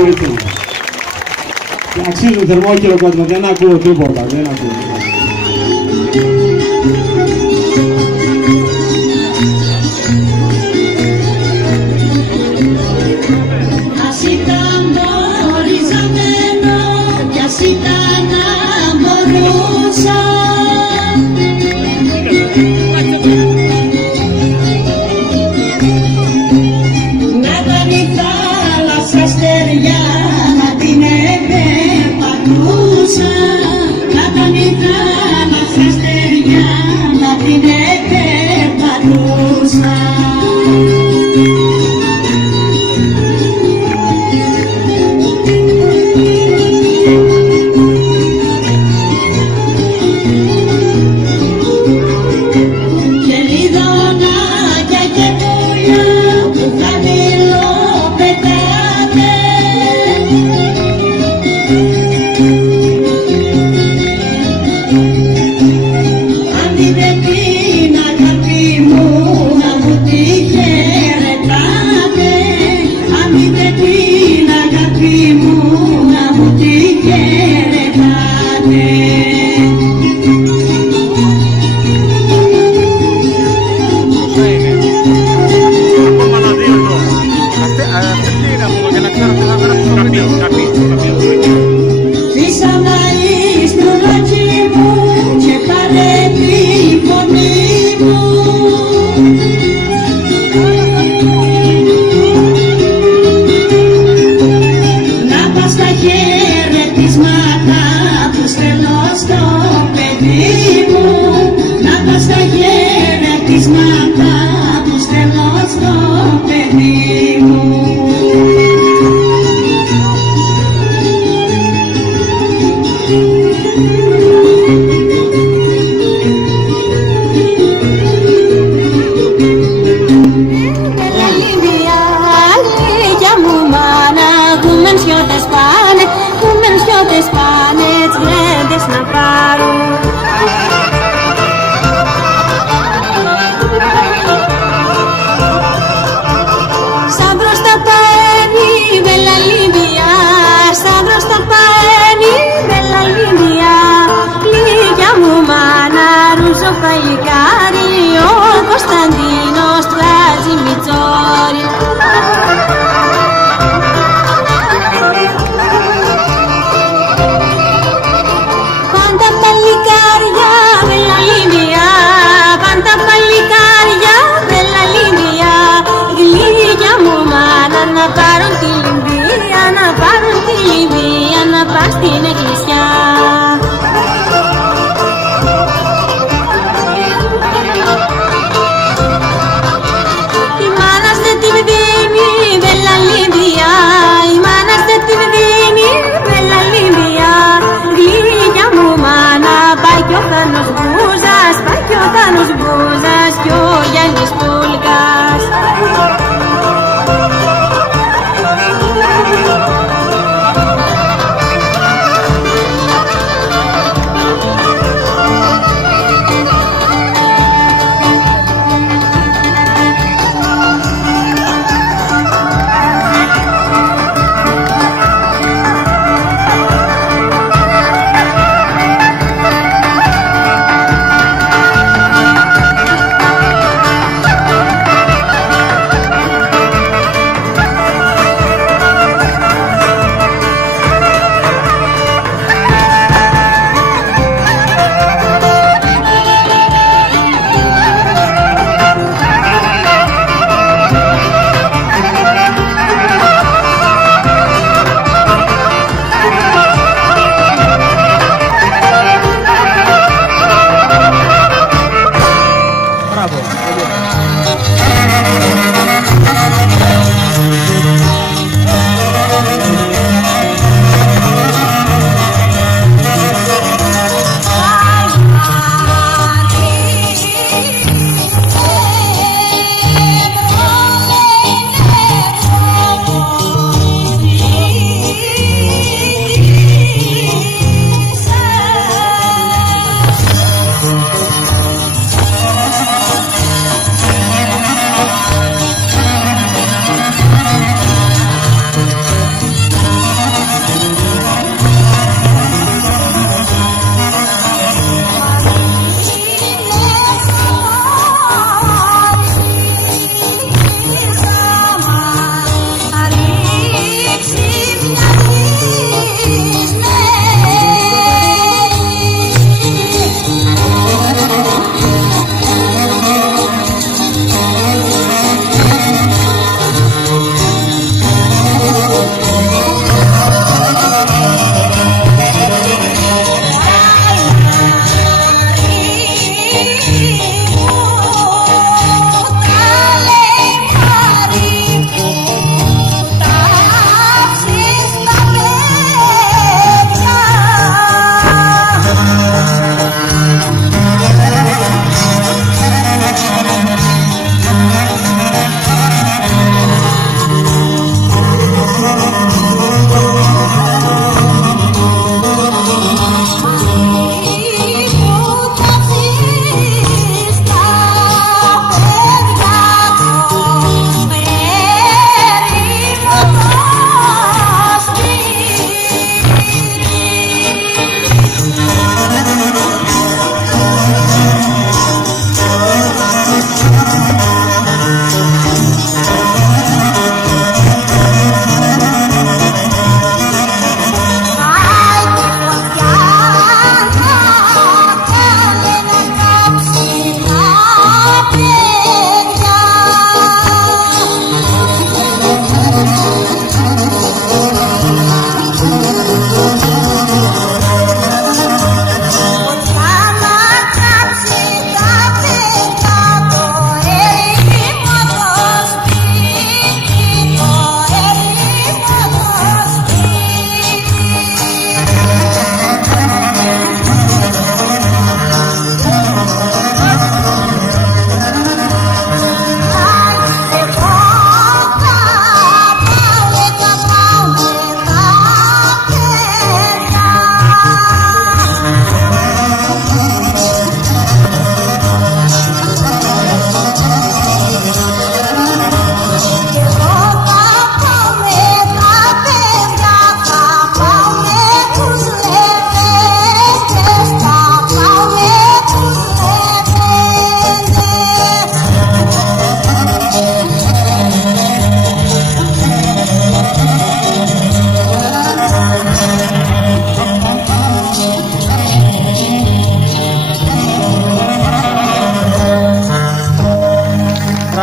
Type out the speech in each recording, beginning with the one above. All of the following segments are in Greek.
κορίτσια μου. Και αξίζουν θερμό χειροκρότημα, δεν ακούω τίποτα, δεν ακούω. Ας ήταν οριζαμένο κι ας ήταν να μπορούσα να ήταν η θάλασσα στεριά να την επεπατούσα, να ήταν η θάλασσα στεριά να την επεπατούσα. Στην εκκλησιά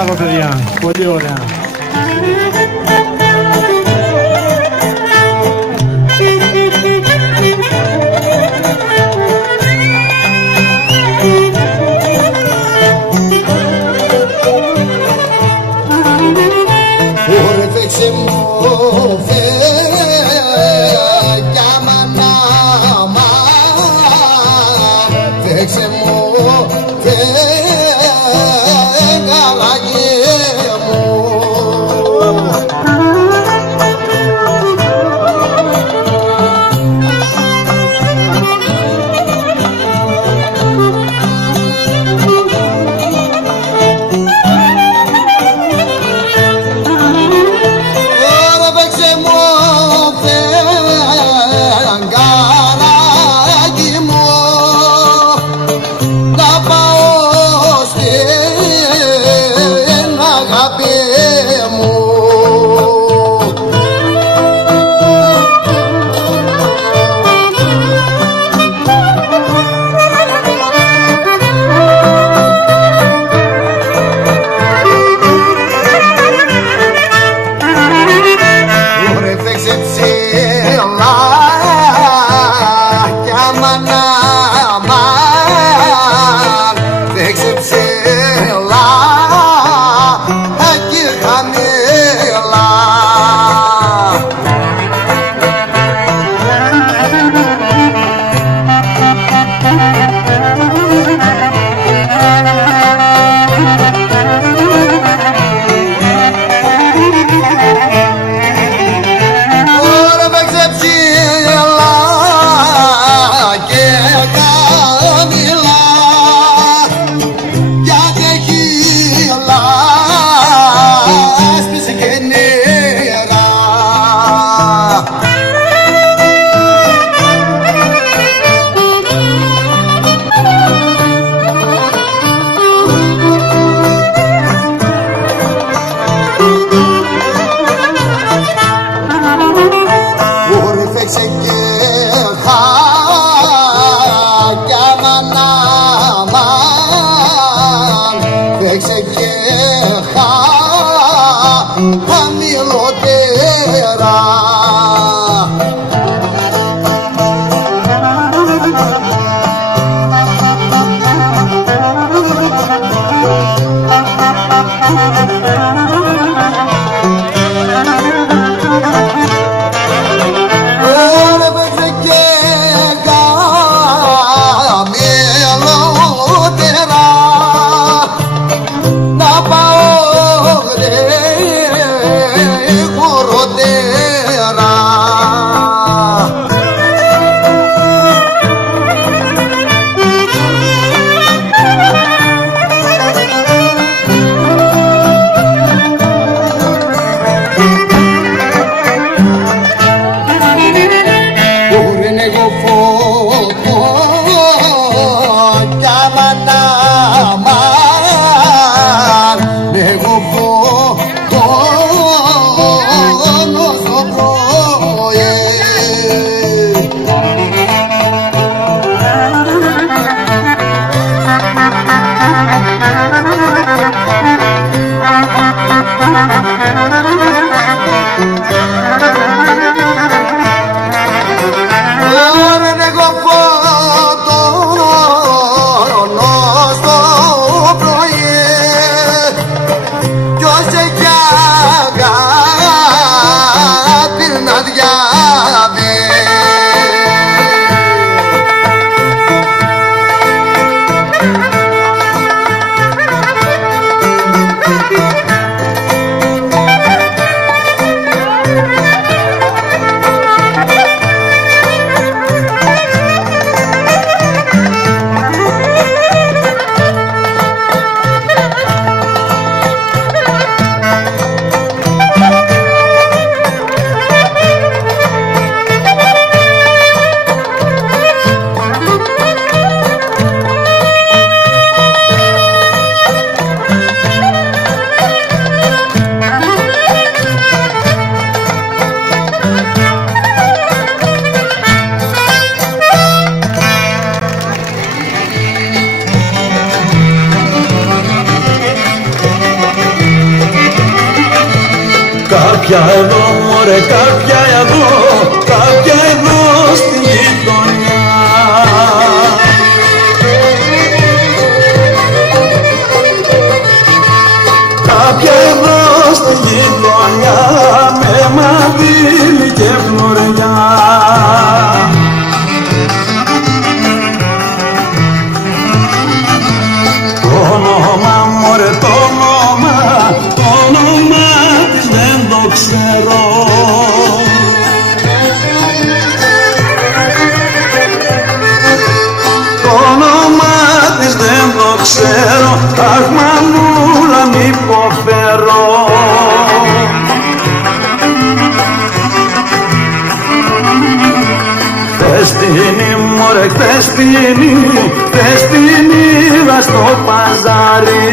Μπράβο παιδιά, πολύ ωραία. Όρφεξε μου φεγγιά μανάμα, φέξε μου φεγγαλάγε μου. κάποια εδώ μωρέ, κάποια εδώ, κάποια εδώ στη γειτονιά. Κάποια εδώ στη γειτονιά με μαντήλι και φλωριά. Το όνομα μωρέ, το όνομα της δεν το ξέρω. Το όνομα της δεν το ξέρω, αχ μανούλα μη υποφέρω. Χθες την είδα στο παζάρι.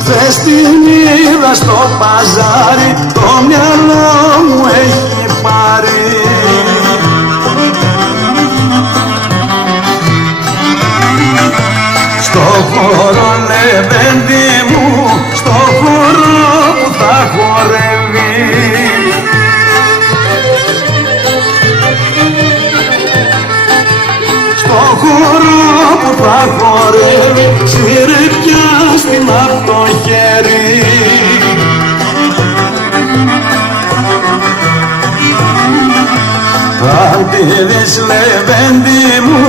Χθες την είδα στο παζάρι, το μυαλό μου έχει πάρει. Στο χώρο λεβέντη μου, στο χώρο που θα χορεύει. Στο χώρο που θα χορεύει, σφύρε πια στην απ' το χέρι. Αν τη δεις λεβέντη μου,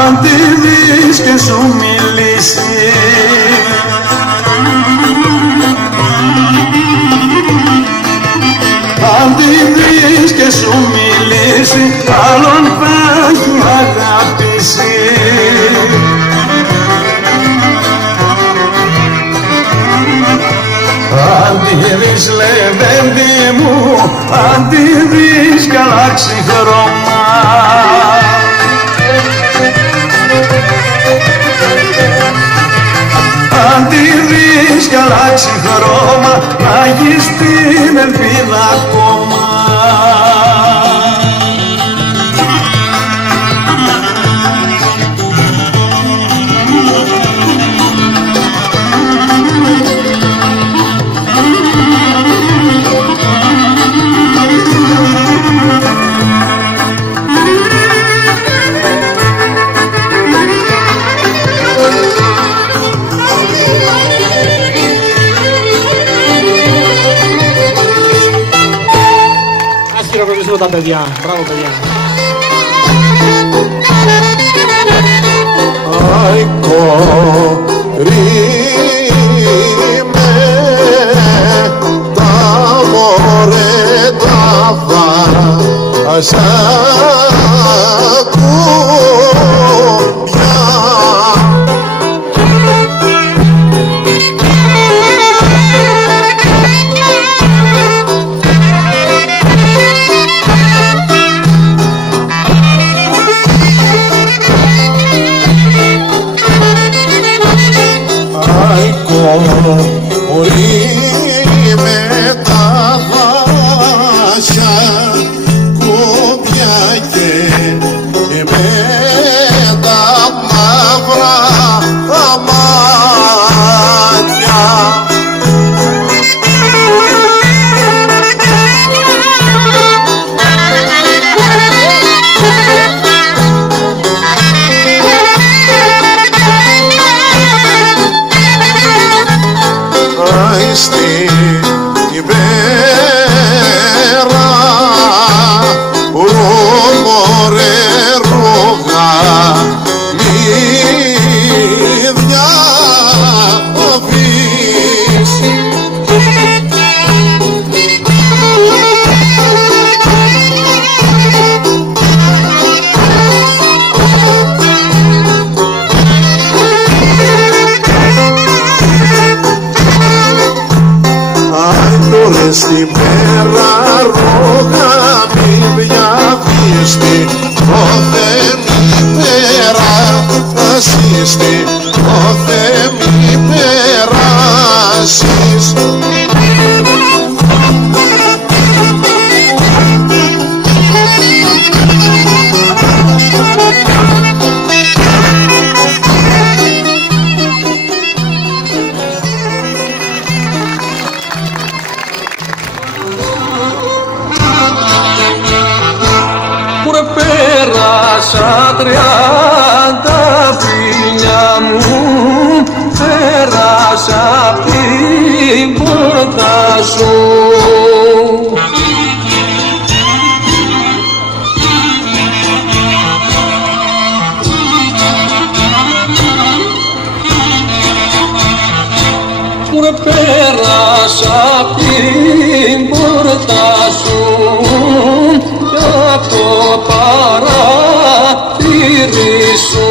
αν τη δεις και σου μιλήσει, αν τη δεις και σου μιλήσει, άλλον θα έχει αγαπήσει. Αν τη δεις λεβέντη μου, αν τη δεις κι αλλάξει χρώμα. Αν τη δεις κι αλλάξει χρώμα, να έχεις την ελπίδα ακόμα. Χειροκροτήσουμε τα παιδιά. Μπράβο παιδιά. Αι κορί με τα μωρέ τα βάζα κουμπιά. Μπορεί με τα βάσια κουμπιά και με τα μαύρα μάτια. Στην πέρα μωρέ ρόγα μη διαβείς. Στην πέρα ρόγα μη διαβείς, όθε μη περάσεις, όθε μη περάσεις. πέρασα 30 φιλιά μου, πέρασα απ' την πόρτα σου. Πέρασα απ' την πόρτα σου κι απ' το παράθυρι σου.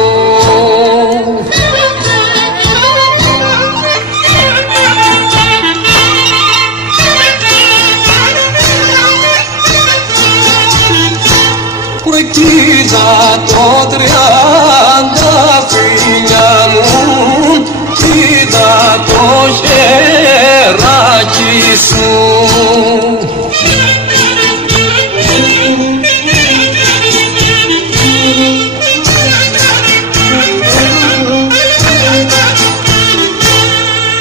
Που κοίτα το 30 φιλιά μου, κοίτα το χεράκι σου.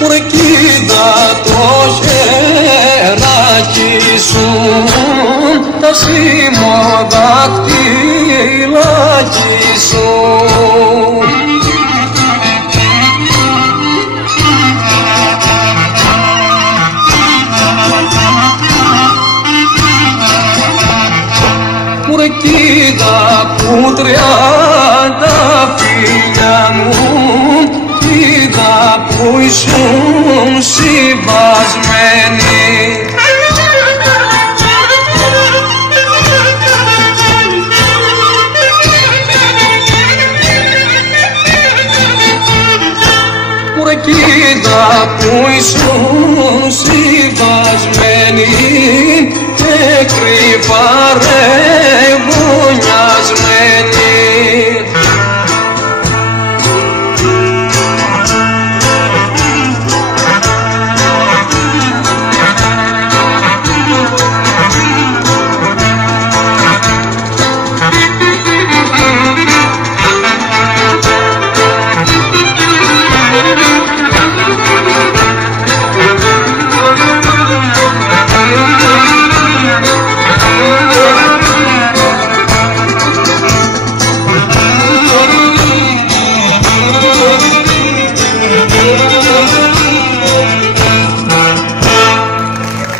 Ρε κοίτα το χεράκι σου, τα σημοδακτυλάκι σου. Ρε κοίτα που 30 φιλιά μου, κοίτα που ήσουν συμβασμένοι. Ρε κοίτα που ήσουν συμβασμένοι και κρυφά ρεβουνιασμένοι.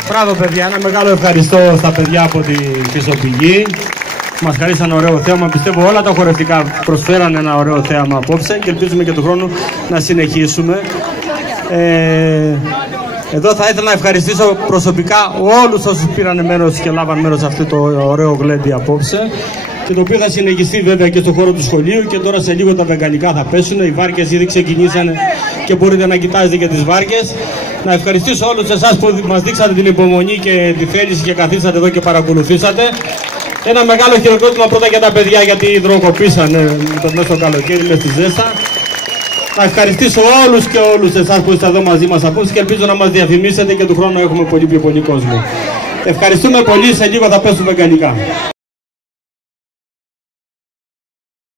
Μπράβο παιδιά, ένα μεγάλο ευχαριστώ στα παιδιά από την Πισωπηγή. Μας χαρίσαν ωραίο θέαμα. Πιστεύω όλα τα χορευτικά προσφέραν ένα ωραίο θέαμα απόψε και ελπίζουμε και του χρόνου να συνεχίσουμε. Εδώ θα ήθελα να ευχαριστήσω προσωπικά όλους όσους πήραν μέρος και λάβαν μέρος σε αυτό το ωραίο γλέντι απόψε, και το οποίο θα συνεχιστεί βέβαια και στο χώρο του σχολείου, και τώρα σε λίγο τα βεγγαλικά θα πέσουν. Οι βάρκες ήδη ξεκινήσανε και μπορείτε να κοιτάζετε και τις βάρκες. Να ευχαριστήσω όλους εσάς που μας δείξατε την υπομονή και τη θέληση και καθίσατε εδώ και παρακολουθήσατε. Ένα μεγάλο χειροκρότημα πρώτα για τα παιδιά, γιατί υδροκοπήσανε μέσα στο καλοκαίρι με στη ζέστα. Να ευχαριστήσω όλους και όλους εσάς που είστε εδώ μαζί μας απόψε και ελπίζω να μας διαφημίσετε και του χρόνου έχουμε πολύ πιο πολύ κόσμο. Ευχαριστούμε πολύ, σε λίγο θα πέσουμε βεγγαλικά.